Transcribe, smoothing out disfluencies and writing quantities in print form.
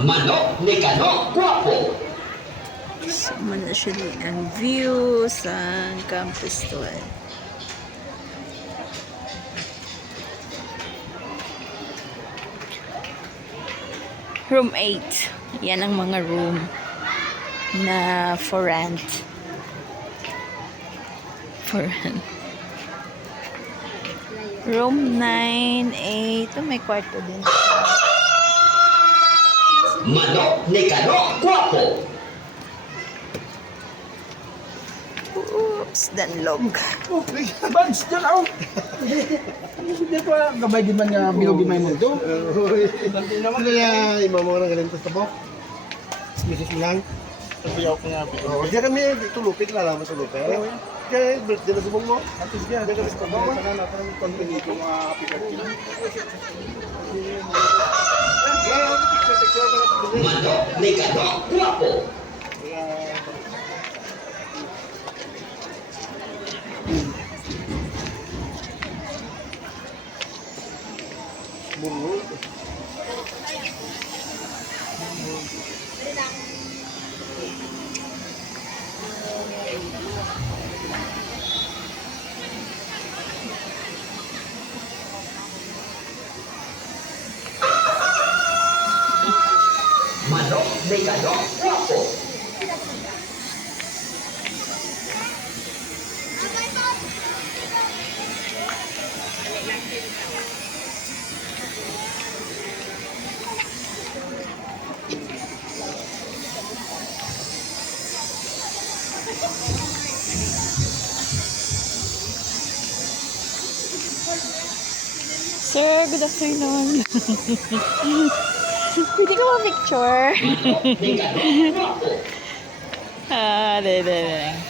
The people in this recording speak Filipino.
Manok ni Kano Guapo. Sama na siya ang view sa campus to eh. Room 8. Yan ang mga room na for rent. For rent. Room 9, 8. Oh, may kwarto din. Manok ni Kano Guapo. Oops, danlog. Oh, Bads, dyan ako. Hindi ko gabay di man nga bilog-imay mo ito. Hindi naman kaya imamo ng ganito sa bok. Misis lang. Sabiyaw ko nga. Oh, diyan kami tulupik na lang tulupik. Kaya birthday na subong mo. Atis yan. Diyan kami sa bok. Sana natin ang company ko mga aplikasyon. Manok ni Kano Guapo. Bungo. Manok ni Kano Guapo. Sir, good afternoon. Pwede ka ma-picture? Ni Kano Guapo. Ah, de.